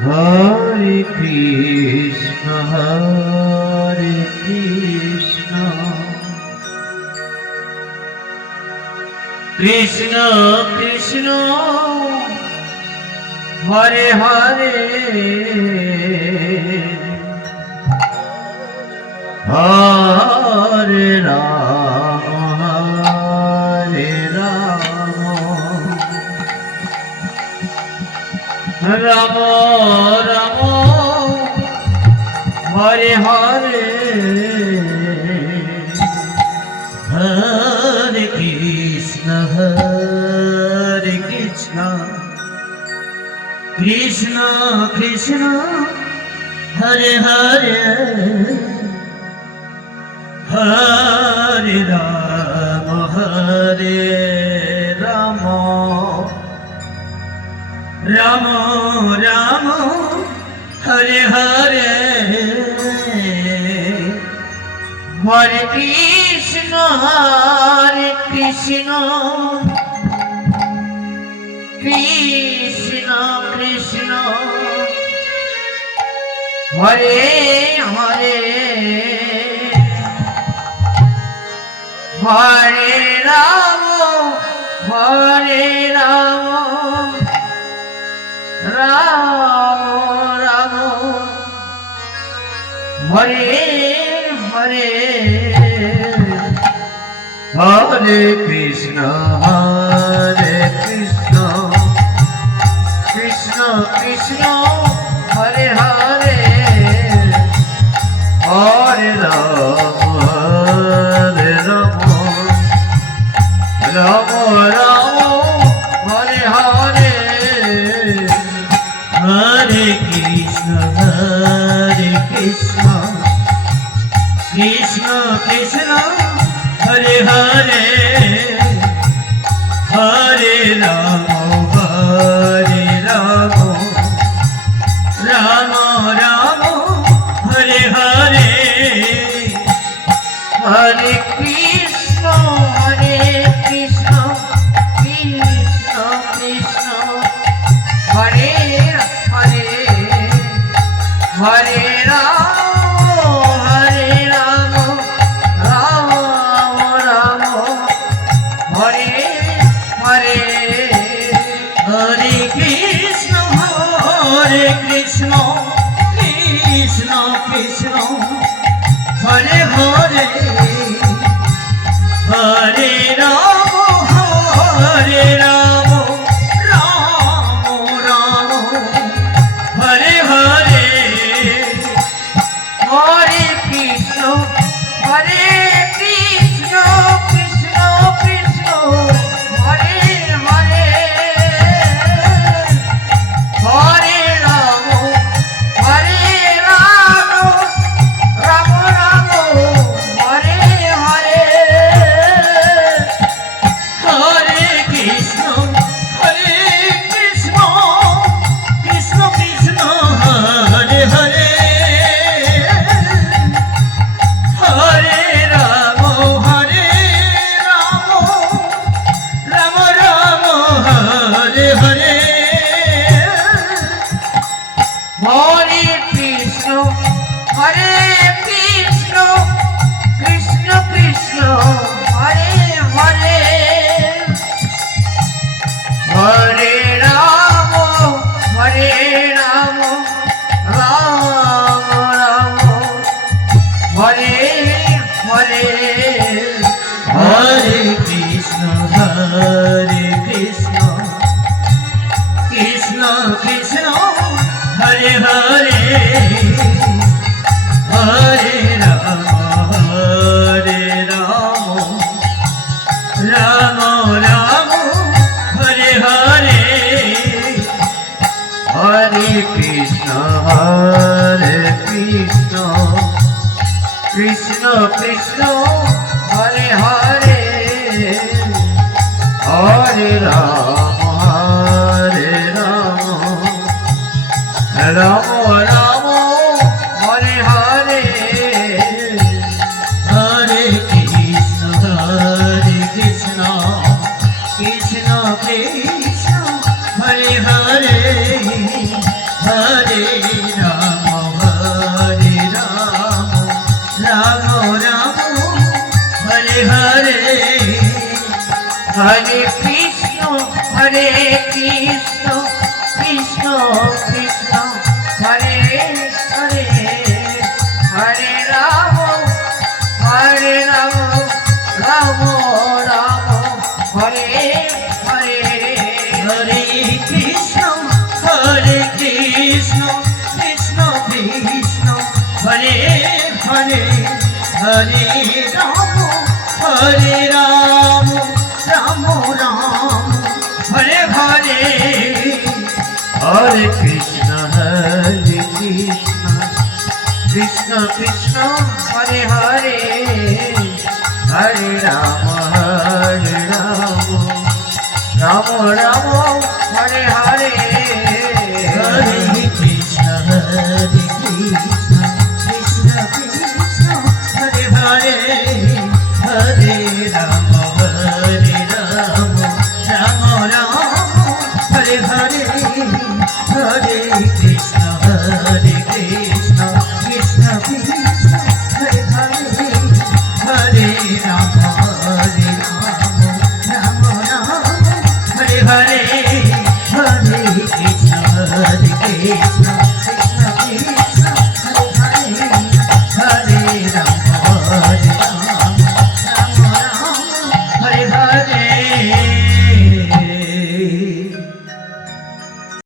Hare Krishna, Hare Krishna, Krishna Krishna, Hare Hare, Hare Rama, Hare Rama, Rama Rama, Hare Hare, Hare Krishna, Hare Krishna, Krishna Krishna, Hare Hare, Hare Rama, Hare Rama, Rama Rama, Hare Hare, Hare Krishna, Hare Krishna, Krishna Krishna, Hare Hare, Hare Rama, Hare Rama, Rama Rama, Hare Hare, Hare Krishna, Hare Krishna, Krishna Krishna, Hare Hare, Hare Rama, Hare Rama, Rama Rama, Hare Hare, Hare Krishna, Hare Krishna, Krishna Krishna, Hare Hare, Hare Rama, Hare Rama, Rama Rama, Hare Hare, Hare Krishna, Hare Krishna, Krishna Krishna, Hare Hare, Hare Rama, Hare Rama, Rama Rama, Hare Hare, Hare Krishna, Hare Krishna, Krishna Krishna, Hare Hare, Hare Rama, Hare Rama, Rama Rama, Hare Hare, Hare Krishna, Hare Krishna, Krishna Krishna, Hare Hare, Hare Rama, Hare Rama, Rama Rama, Hare Hare, Hare Krishna, Hare Krishna, Krishna Krishna, Hare Hare, Hare Rama, Hare Rama, Rama Rama, Hare Hare, Hare Krishna, Hare Krishna, Krishna Krishna, Hare Hare, Hare Rama, Hare Rama, Rama Rama, Hare Hare, Hare Krishna, Hare Krishna, Krishna Krishna, Hare Hare, Hare Rama, Hare Rama, Rama Rama, Hare Hare, Hare Krishna, Hare Krishna, Krishna Krishna, Hare Hare, Hare Rama, Hare Rama, Rama Rama, Hare Hare, Hare Krishna, Hare Krishna, Krishna Krishna, Hare Hare, Hare Krishna, Hare Hare, Hare Rama, Hare Rama, Rama Rama, Hare Hare, Hare Krishna, Hare Krishna, Krishna Krishna, Hare Hare, Hare Rama, Hare Rama, Rama Rama, Hare Hare. Hare Krishna, Krishna Krishna, Hare Hare, Hare Rama, Rama Rama, Hare Hare. Hare Krishna, Krishna Krishna, Hare Hare, Hare Rama, Rama Rama, Hare Hare, Hare Krishna, Krishna Krishna, Hare Hare, Hare Rama.